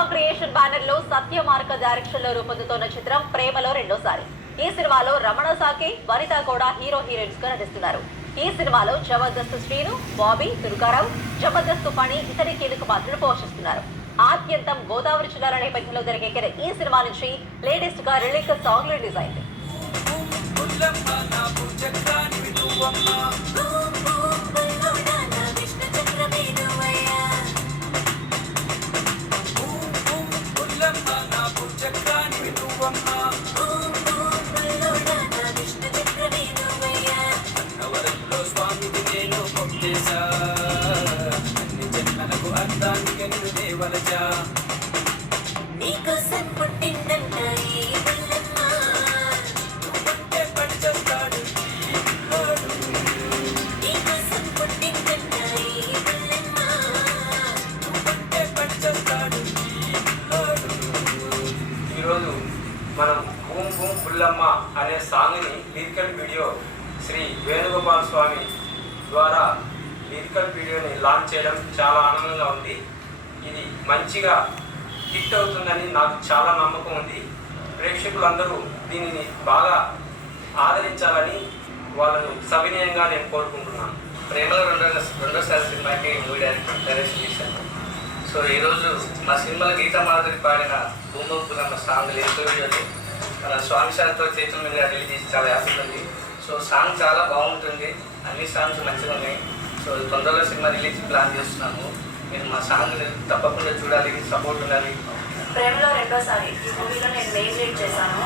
Song creation banner లో సత్య మార్క direction లో రూపొందుతున్న చిత్రం ప్రేమలో రెండోసారి. ఈ సినిమాలో రమణ సాకి, వనిత కూడా హీరోయిన్స్ గా నటిస్తున్నారు. ఈ సినిమాలో జబర్దస్త్ శ్రీను, బాబీ, దుర్గారావు, జబర్దస్త్ పని ఇతర కీలక పాత్రలు పోషిస్తున్నారు. ఆద్యంతం గోదావరి జిల్లాల నేపథ్యంలో తెరకెక్కిన ఈ సినిమా నుంచి లేటెస్ట్ గా రిలీజ్ సాంగ్ రిలీజ్ అయింది. ఈరోజు మనం బూమ్ బూమ్ బుల్లమ్మ అనే సాంగ్ని లిరికల్ వీడియో శ్రీ వేణుగోపాల్ స్వామి ద్వారా లిరికల్ వీడియోని లాంచ్ చేయడం చాలా ఆనందంగా ఉంది. ఇది మంచిగా హిట్ అవుతుందని నాకు చాలా నమ్మకం ఉంది. ప్రేక్షకులందరూ దీనిని బాగా ఆదరించాలని వాళ్ళను సవినయంగా నేను కోరుకుంటున్నాను. ప్రేమలో రెండోసారి సినిమాకి మూవీ డైరెక్షన్ చేశాను. సో ఈరోజు మా సినిమాలో గీతా మాధురి పాడిన బూమ్ బూమ్ సాంగ్ లిరికల్ వీడియోని మన స్వామి సార్తో చేతుల మీద రిలీజ్ చేసి చాలా హ్యాపీగా ఉంది. సో సాంగ్ చాలా బాగుంటుంది, అన్ని సాంగ్స్ మంచిగా ఉన్నాయి. సో తొందరలో సినిమా రిలీజ్ ప్లాన్ చేస్తున్నాము. మీరు మా సాంగ్ని తప్పకుండా చూడాలి, సపోర్ట్ ఉండాలి. ప్రేమలో రెండోసారి ఈ మూవీలో నేను మెయిన్ లీడ్ చేశాను.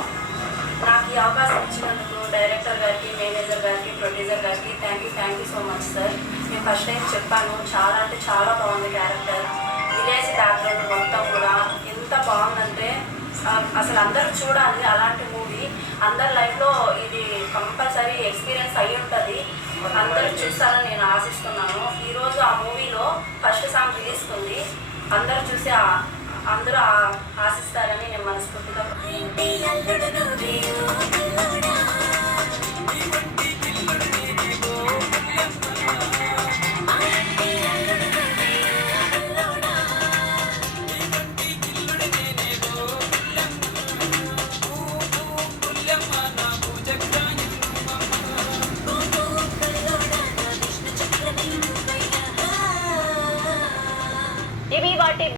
నాకు ఈ అవకాశం ఇచ్చినందుకు డైరెక్టర్ గారికి, మేనేజర్ గారికి, ప్రొడ్యూసర్ గారికి thank you so much sir. నేను ఫస్ట్ టైం చెప్పాను, చాలా అంటే చాలా బాగుంది క్యారెక్టర్. విలేజ్ బ్యాక్గ్రౌండ్ మొత్తం కూడా ఎంత బాగుందంటే అసలు అందరూ చూడాలి. అలాంటి మూవీ అందరి లైఫ్లో ఇది కంపల్సరీ ఎక్స్పీరియన్స్ అయ్యి ఉంటుంది. అందరూ చూస్తారని నేను ఆశిస్తున్నాను. ఈరోజు ఆ మూవీలో ఫస్ట్ సాంగ్ రిలీజ్ ఉంది. అందరూ చూసి అందరూ ఆశిస్తారని నేను మనస్ఫూర్తిగా